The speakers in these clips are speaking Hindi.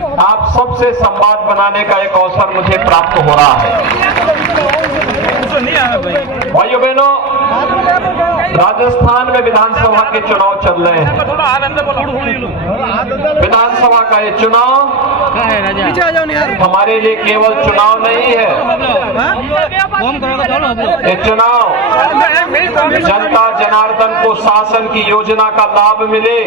आप सबसे संवाद बनाने का एक अवसर मुझे प्राप्त हो रहा है। भाइयों बहनों, राजस्थान में विधानसभा के चुनाव चल रहे हैं। विधानसभा का ये चुनाव हमारे लिए केवल चुनाव नहीं है, ये चुनाव जनता जनार्दन को शासन की योजना का लाभ मिले,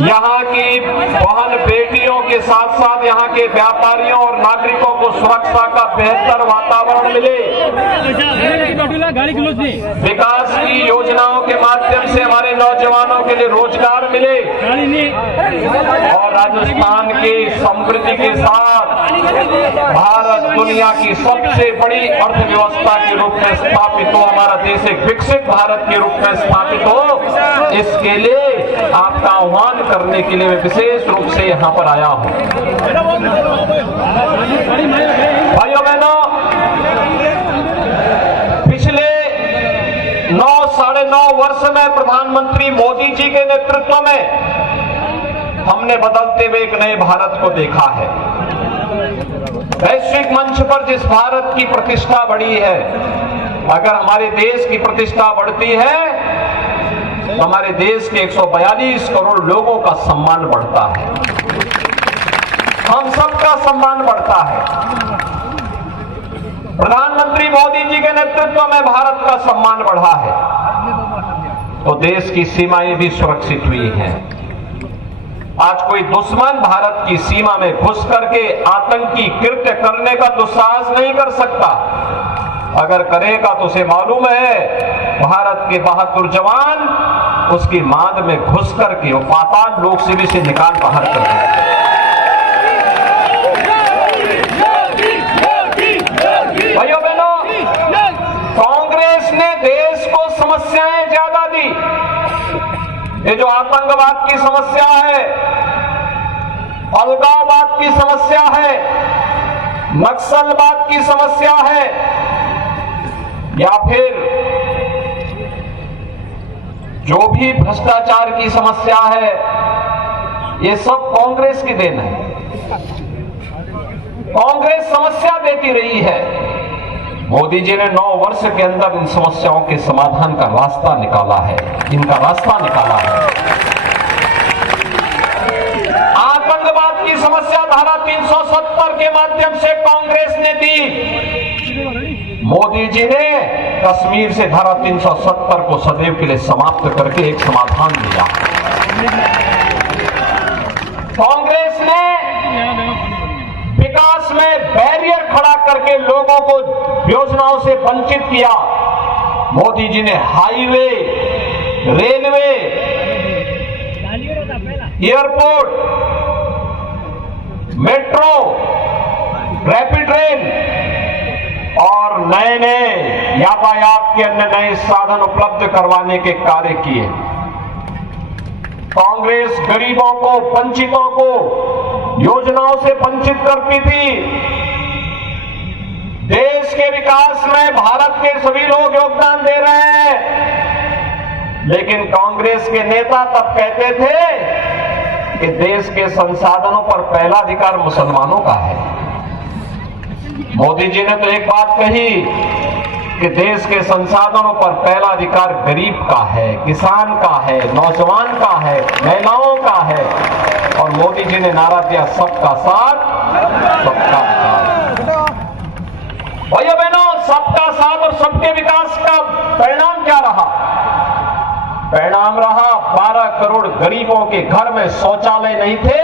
यहाँ की बहन बेटियों के साथ साथ यहाँ के व्यापारियों और नागरिकों को सुरक्षा का बेहतर वातावरण मिले, विकास की योजनाओं के माध्यम से हमारे नौजवानों के लिए रोजगार मिले और राजस्थान की समृद्धि के साथ भारत दुनिया की सबसे बड़ी अर्थव्यवस्था के रूप में स्थापित हो, हमारा देश एक विकसित भारत के रूप में स्थापित हो। इसके लिए आपका आह्वान करने के लिए मैं विशेष रूप से यहाँ पर आया हूँ। भाइयों बहनों, पिछले 9-9.5 वर्ष में प्रधानमंत्री मोदी जी के नेतृत्व में हमने बदलते हुए एक नए भारत को देखा है। वैश्विक मंच पर जिस भारत की प्रतिष्ठा बढ़ी है, अगर हमारे देश की प्रतिष्ठा बढ़ती है तो हमारे देश के 142 करोड़ लोगों का सम्मान बढ़ता है, हम सबका सम्मान बढ़ता है। प्रधानमंत्री मोदी जी के नेतृत्व में भारत का सम्मान बढ़ा है तो देश की सीमाएं भी सुरक्षित हुई हैं। आज कोई दुश्मन भारत की सीमा में घुस करके आतंकी कृत्य करने का दुस्साहस नहीं कर सकता। अगर करेगा तो उसे मालूम है भारत के बहादुर जवान उसकी मांद में घुस करके वो पाताल लोक शिविर से निकाल बाहर कर देंगे। भाइयों बहनों, कांग्रेस ने देश को समस्याएं ज्यादा दी। ये जो आतंकवाद की समस्या है, अलगाववाद की समस्या है, नक्सलवाद की समस्या है या फिर जो भी भ्रष्टाचार की समस्या है, ये सब कांग्रेस की देन है। कांग्रेस समस्या देती रही है। मोदी जी ने 9 वर्ष के अंदर इन समस्याओं के समाधान का रास्ता निकाला है, इनका रास्ता निकाला है। आतंकवाद की समस्या धारा 370 के माध्यम से कांग्रेस ने दी। मोदी जी ने कश्मीर से धारा 370 को सदैव के लिए समाप्त करके एक समाधान दिया। कांग्रेस ने विकास में बैरियर खड़ा करके लोगों को योजनाओं से वंचित किया। मोदी जी ने highway, railway, airport, metro, rapid train और नए नए यातायात के अन्य नए साधन उपलब्ध करवाने के कार्य किए। कांग्रेस गरीबों को, वंचितों को योजनाओं से वंचित करती थी। देश के विकास में भारत के सभी लोग योगदान दे रहे हैं, लेकिन कांग्रेस के नेता तब कहते थे कि देश के संसाधनों पर पहला अधिकार मुसलमानों का है। मोदी जी ने तो एक बात कही कि देश के संसाधनों पर पहला अधिकार गरीब का है, किसान का है, नौजवान का है, महिलाओं का है। और मोदी जी ने नारा दिया सबका साथ, सबका विकास। भाइयों बहनों, सबका साथ और सबके विकास का परिणाम क्या रहा? परिणाम रहा 12 करोड़ गरीबों के घर में शौचालय नहीं थे,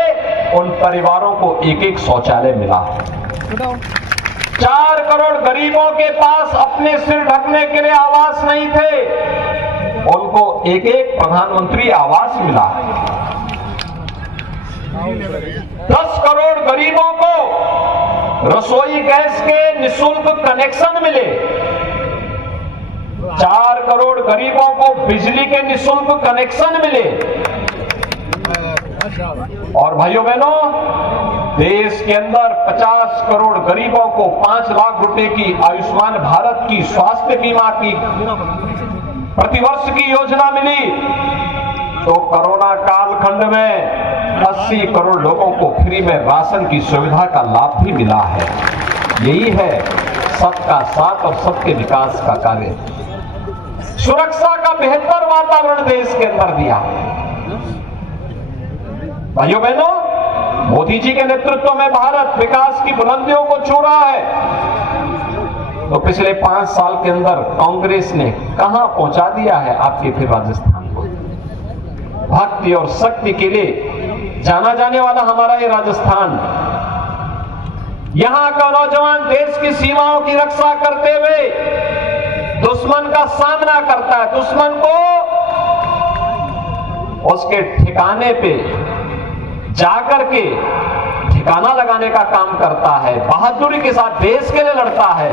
उन परिवारों को एक शौचालय मिला। 4 करोड़ गरीबों के पास अपने सिर ढकने के लिए आवास नहीं थे, उनको एक प्रधानमंत्री आवास मिला। 10 करोड़ गरीबों को रसोई गैस के निःशुल्क कनेक्शन मिले। 4 करोड़ गरीबों को बिजली के निःशुल्क कनेक्शन मिले। और भाइयों बहनों, देश के अंदर 50 करोड़ गरीबों को 5 लाख रुपए की आयुष्मान भारत की स्वास्थ्य बीमा की प्रतिवर्ष की योजना मिली। तो कोरोना कालखंड में 80 करोड़ लोगों को फ्री में राशन की सुविधा का लाभ भी मिला है। यही है सबका साथ और सबके विकास का कार्य। सुरक्षा का बेहतर वातावरण देश के अंदर दिया। भाइयों बहनों, मोदी जी के नेतृत्व में भारत विकास की बुलंदियों को छू रहा है। तो पिछले 5 साल के अंदर कांग्रेस ने कहां पहुंचा दिया है आपके फिर राजस्थान को। भक्ति और शक्ति के लिए जाना जाने वाला हमारा ये राजस्थान, यहां का नौजवान देश की सीमाओं की रक्षा करते हुए दुश्मन का सामना करता है। दुश्मन को उसके ठिकाने पे जाकर के ठिकाना लगाने का काम करता है, बहादुरी के साथ देश के लिए लड़ता है।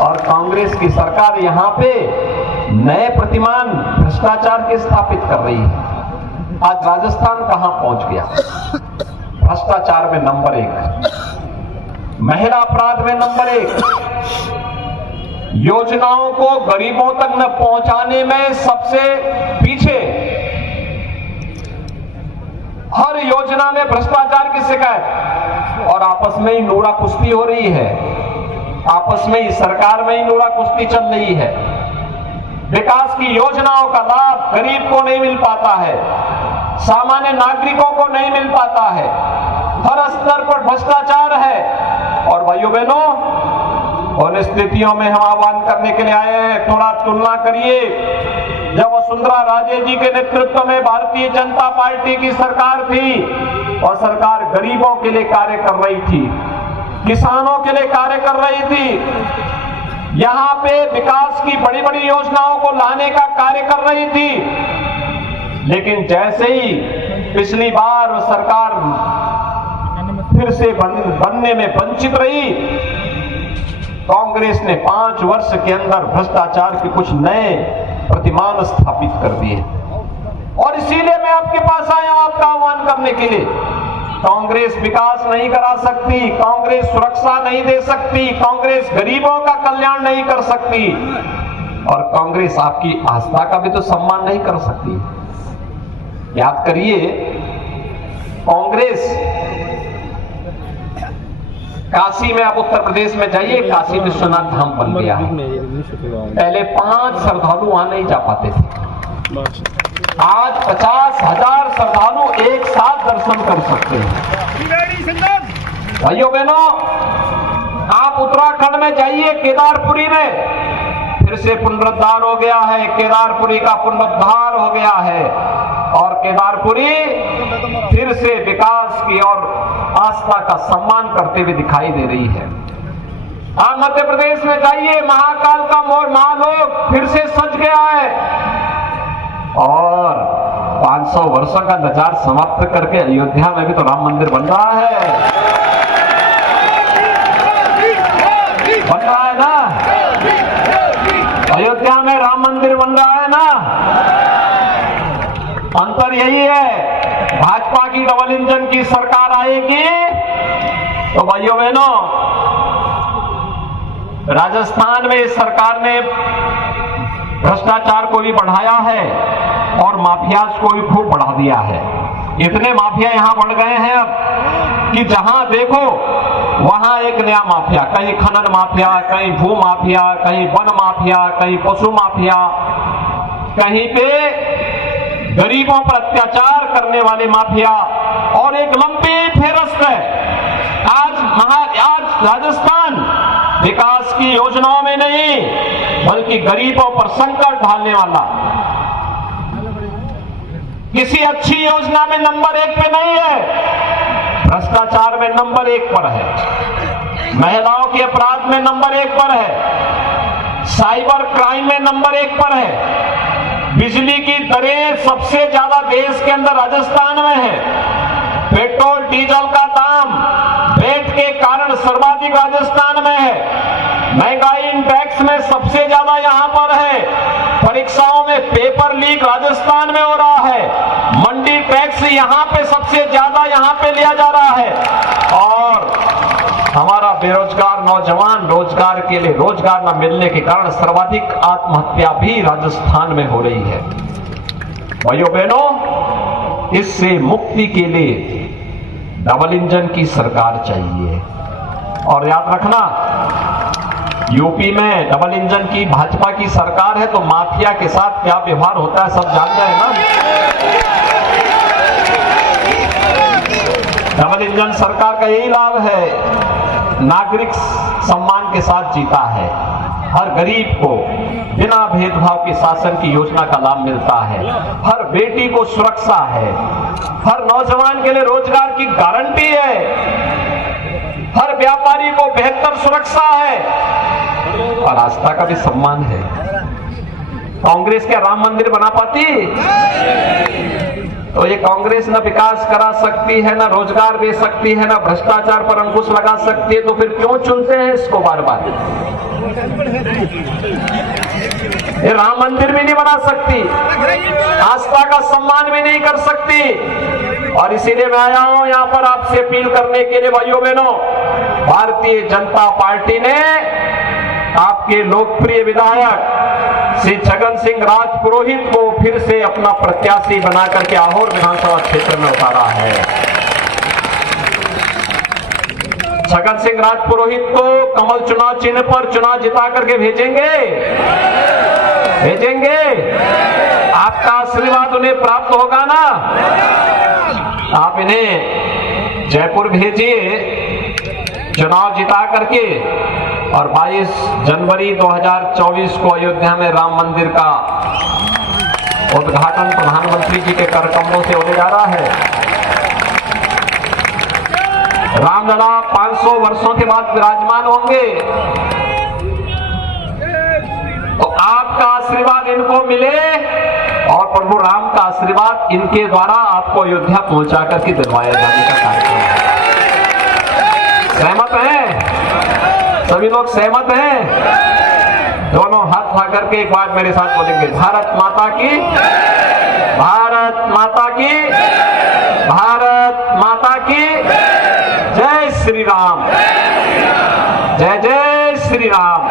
और कांग्रेस की सरकार यहां पे नए प्रतिमान भ्रष्टाचार के स्थापित कर रही है। आज राजस्थान कहां पहुंच गया? भ्रष्टाचार में नंबर 1, महिला अपराध में नंबर 1, योजनाओं को गरीबों तक न पहुंचाने में सबसे पीछे, हर योजना में भ्रष्टाचार की शिकायत, और आपस में ही नूरा कुश्ती हो रही है। आपस में ही सरकार में ही नूरा कुश्ती चल रही है। विकास की योजनाओं का लाभ गरीब को नहीं मिल पाता है, सामान्य नागरिकों को नहीं मिल पाता है, हर स्तर पर भ्रष्टाचार है। और भाइयों बहनों, उन स्थितियों में हम आह्वान करने के लिए आए हैं, थोड़ा तुलना करिए। जब वसुंधरा राजे जी के नेतृत्व में भारतीय जनता पार्टी की सरकार थी और सरकार गरीबों के लिए कार्य कर रही थी, किसानों के लिए कार्य कर रही थी, यहां पे विकास की बड़ी बड़ी योजनाओं को लाने का कार्य कर रही थी। लेकिन जैसे ही पिछली बार सरकार फिर से बनने में वंचित रही, कांग्रेस ने 5 वर्ष के अंदर भ्रष्टाचार के कुछ नए प्रतिमान स्थापित कर दिए। और इसीलिए मैं आपके पास आया हूं आपका आह्वान करने के लिए। कांग्रेस विकास नहीं करा सकती, कांग्रेस सुरक्षा नहीं दे सकती, कांग्रेस गरीबों का कल्याण नहीं कर सकती, और कांग्रेस आपकी आस्था का भी तो सम्मान नहीं कर सकती। याद करिए, कांग्रेस काशी में, आप उत्तर प्रदेश में जाइए, काशी विश्वनाथ धाम बन गया है। पहले 5 श्रद्धालु वहां नहीं जा पाते थे, आज 50,000 श्रद्धालु एक साथ दर्शन कर सकते हैं। भाइयों बहनों, आप उत्तराखंड में जाइए, केदारपुरी में फिर से पुनरुद्धार हो गया है, केदारपुरी का पुनरुद्धार हो गया है, और केदारपुरी फिर से विकास की और आस्था का सम्मान करते हुए दिखाई दे रही है। आप मध्य प्रदेश में जाइए, महाकाल का महालोक फिर से सज गया है, और 500 वर्षों का इंतजार समाप्त करके अयोध्या में भी तो राम मंदिर बन रहा है। बन रहा है ना? अयोध्या में राम मंदिर बन रहा है ना? अंतर यही है, भाजपा की डबल इंजन की सरकार आएगी तो भाइयों बहनों, राजस्थान में इस सरकार ने भ्रष्टाचार को भी बढ़ाया है और माफियाज को भी खूब बढ़ा दिया है। इतने माफिया यहां बढ़ गए हैं अब कि जहां देखो वहां एक नया माफिया, कहीं खनन माफिया, कहीं भू माफिया, कहीं वन माफिया, कहीं पशु माफिया, कहीं पे गरीबों पर अत्याचार करने वाले माफिया, और एक लंबी फेहरिस्त है। आज राजस्थान विकास की योजनाओं में नहीं, बल्कि गरीबों पर संकट डालने वाला, किसी अच्छी योजना में नंबर 1 पे नहीं है, भ्रष्टाचार में नंबर 1 पर है, महिलाओं के अपराध में नंबर 1 पर है, साइबर क्राइम में नंबर 1 पर है, बिजली की दरें सबसे ज्यादा देश के अंदर राजस्थान में है, पेट्रोल डीजल का दाम रेट के कारण सर्वाधिक राजस्थान में है, महंगाई इंडेक्स में सबसे ज्यादा यहां पर है, परीक्षाओं में पेपर लीक राजस्थान में हो रहा है, मंडी टैक्स यहां पे सबसे ज्यादा यहां पे लिया जा रहा है, और हमारा बेरोजगार नौजवान रोजगार के लिए रोजगार न मिलने के कारण सर्वाधिक आत्महत्या भी राजस्थान में हो रही है। भाइयों बहनों, इससे मुक्ति के लिए डबल इंजन की सरकार चाहिए। और याद रखना, यूपी में डबल इंजन की भाजपा की सरकार है तो माफिया के साथ क्या व्यवहार होता है सब जान जाए ना। डबल इंजन सरकार का यही लाभ है, नागरिक सम्मान के साथ जीता है, हर गरीब को बिना भेदभाव के शासन की योजना का लाभ मिलता है, हर बेटी को सुरक्षा है, हर नौजवान के लिए रोजगार की गारंटी है, हर व्यापारी को बेहतर सुरक्षा है और आस्था का भी सम्मान है। कांग्रेस क्या राम मंदिर बना पाती? तो ये कांग्रेस ना विकास करा सकती है, ना रोजगार दे सकती है, ना भ्रष्टाचार पर अंकुश लगा सकती है, तो फिर क्यों चुनते हैं इसको बार बार? ये राम मंदिर भी नहीं बना सकती, आस्था का सम्मान भी नहीं कर सकती। और इसीलिए मैं आया हूं यहां पर आपसे अपील करने के लिए, भाइयों बहनों, भारतीय जनता पार्टी ने आपके लोकप्रिय विधायक श्री छगन सिंह राजपुरोहित को फिर से अपना प्रत्याशी बनाकर के आहोर विधानसभा क्षेत्र में उतारा है। छगन सिंह राजपुरोहित को कमल चुनाव चिन्ह पर चुनाव जिता करके भेजेंगे। आपका आशीर्वाद उन्हें प्राप्त होगा ना। आप इन्हें जयपुर भेजिए चुनाव जिता करके, और 22 जनवरी 2024 को अयोध्या में राम मंदिर का उद्घाटन प्रधानमंत्री जी के कर कमलों से होने जा रहा है। रामलला 500 वर्षों के बाद विराजमान होंगे, तो आपका आशीर्वाद इनको मिले और प्रभु राम का आशीर्वाद इनके द्वारा आपको अयोध्या पहुंचा करके दिलवाया जाने का कार्यक्रम है। सहमत हैं? सभी लोग सहमत हैं? दोनों हाथ उठा करके एक बार मेरे साथ बोलेंगे, भारत माता की, भारत माता की, भारत माता की जय श्री राम, जय जय श्री राम।